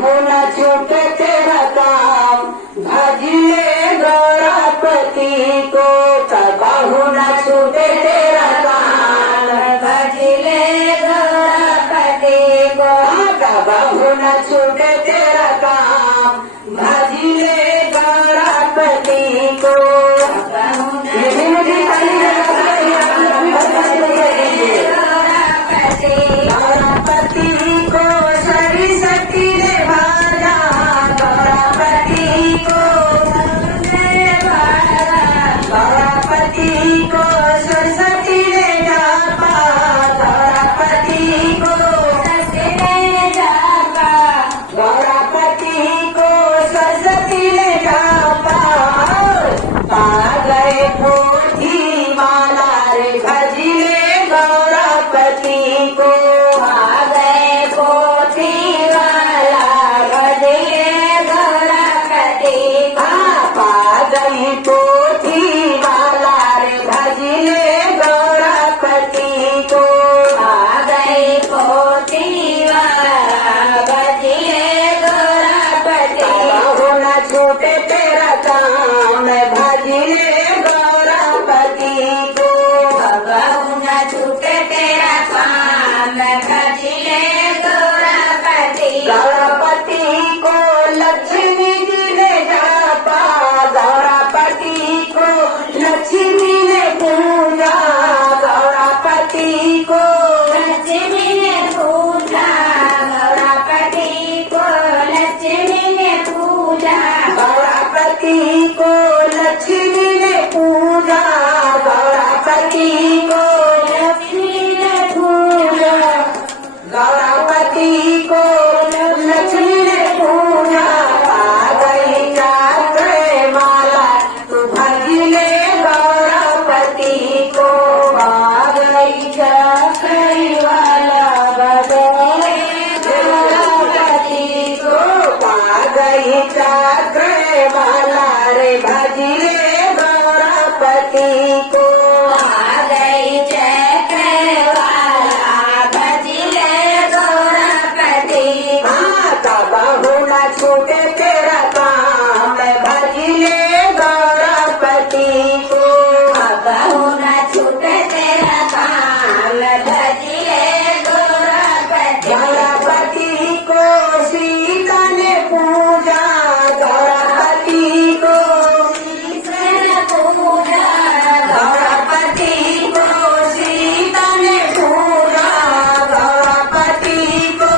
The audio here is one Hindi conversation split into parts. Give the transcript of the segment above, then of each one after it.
होना छूटे तेरा काम भजिए गौरापति को बाहु न छूटे तेरा काम भजिले गौरापति को बाहु न छूटे तेरा काम भजिले गौरापति को गौरापति को सरस्वती ने भाजा गौरापति को गौरापति को सरस्वती ने जापा गौरापति को गौरापति को सरस्वती ने जापा पा गए पोथी माला रे भजिले गौरापति को पोथी वाला रे भजिले गौरापति को आ गई पोथी वाला भजिले गौरापति बाहु न छूटे तेरा काम भजिले गौरापति को बाहु न छूटे तेरा काम भजिले गौरापति गौरापति को लक्ष्मी जी ने जापा गौरापति को लक्ष्मी ने पूजा गौरापति को लक्ष्मी ने पूजा गौरापति को लक्ष्मी ने पूजा गौरापति को लक्ष्मी ने पूजा गौरापति को लक्ष्मी ने पूजा गौरापति को लक्ष्मी ने पूजा आ गई जात्रे माला तू भजिले गौरापति को आ गई जात्रे वाला भजिले गौरापति को आ गई जात्रे वाला रे भजिले गौरापति को आ गई जात्रे वाला भजिले गौरापति बाहु न छूटे तेरा काम भजिले गौरापति को बाहु न छूटे तेरा काम भजिले गौरापति गौरापति को सीता ने पूजा गौरापति को सीता ने पूजा गौरापति को सीता ने पूजा गौरापति को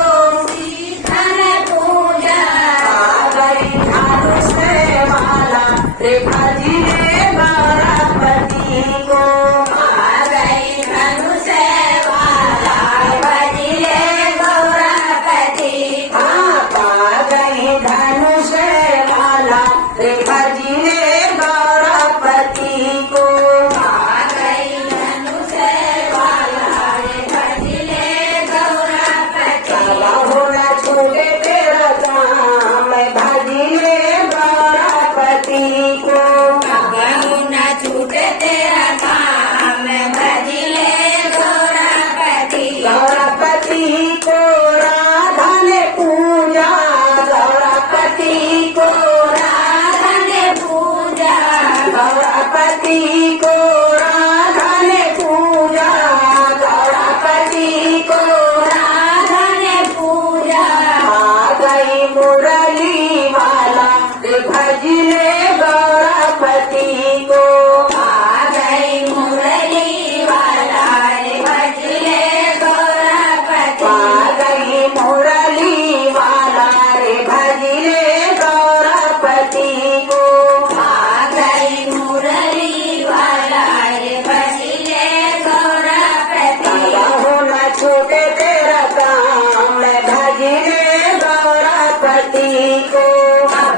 सीता ने पूजा आ गई धनुष वाला रे भजिले गौरापति को आ गई धनुष वाला भजिले गौरापति पा गई धनुष वाला रे भजिले गौरापति को आ गई धनुष वाला रे भजिले गौरापति बाहु न छूटे तेरा काम भजिले गौरापति को बाहु न छूटे तेरा काम भजिले गौरापति गौरापति को राधा ने पूजा गौरापति को राधा ने पूजा गौरापति को राधा ने पूजा गौरापति को राधा ने पूजा आ गई मुरली वाला रे भजिले गौरापति को आ गई मुरली वाला रे भजिले गौरापति आ गई मुरली वाला रे भजिले गौरापति को आ गई मुरली वाला रे भजिले गौरापति बाहु न छूटे तेरा काम भजिले गौरापति को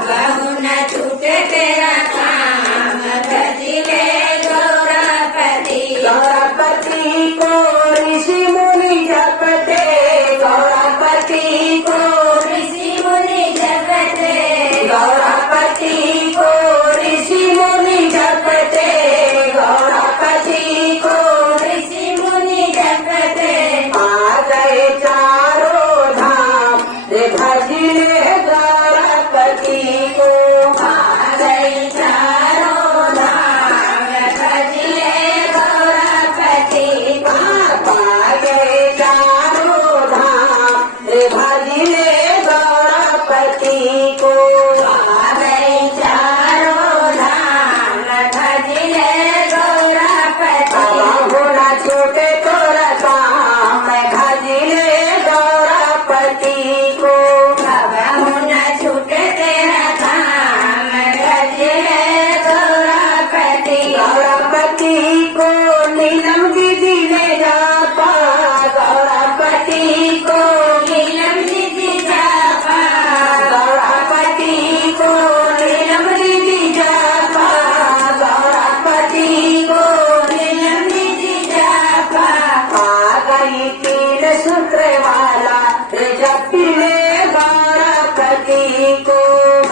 बाहु न छूटे तेरा काम भजिले गौरापति गौरापति को ऋषि मुनि जपते गौरापति को ऋषि मुनि जपते गौरापति को ऋषि मुनि जपते गौरापति को ऋषि मुनि जपते आ गए चारों धाम रे भजिले गौरापति को आ गई चारों धाम भजले गौरापति होना छूटे तोरा काम भजले गौरापति को होना छूटे तेरा काम भजले गौरापति गौरापति को नीलम दीदी ले जा पा गौरापति को नीलम दीदी जा पा गौरापति को नीलम दीदी जा पा गौरापति को नीलम दीदी जा पा आ गई तीन सूत्र वाला जपिले गौरापति को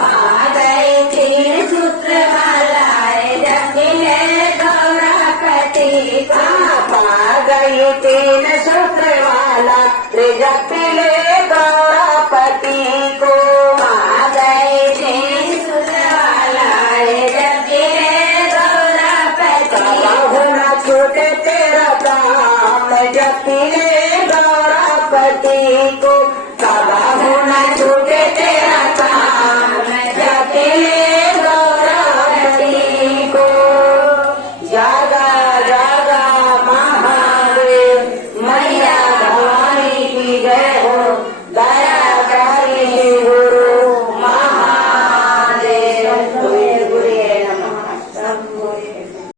आ गई तीन सूत्र वाला जपिले गौरापति को आ गई तीन सूत्र वाला जपिले गौरापति को आ गई तीन सूत्र वाला जपिले गौरापति होना छूटे तेरा काम जपिले गौरापति को